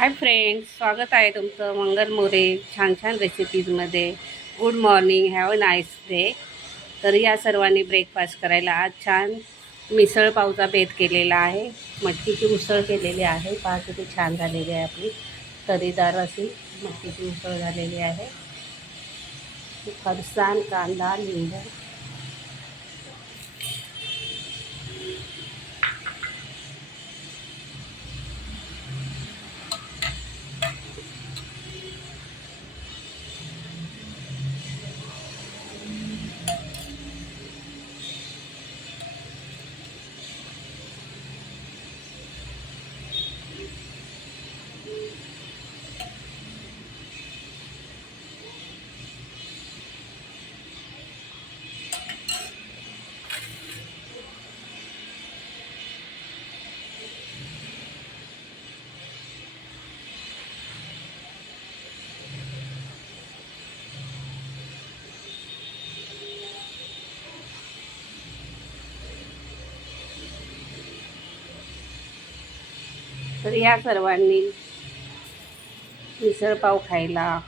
Hi friends, स्वागत आहे तुमचं मंगल मोरे छान छान रेसिपीजमध्ये. Good morning, have a nice day. तर या सर्वांनी ब्रेकफास्ट करायला आज छान मिसळ पावचा बेत केलेला आहे. मटकीची उसळ केलेली आहे. पहा किती छान झालेली आहे. आपली तरीदार अशी मटकीची उसळ झालेली आहे. फरसाण, कांदा, लिंबू. तर या सर्वांनी मिसळ पाव खायला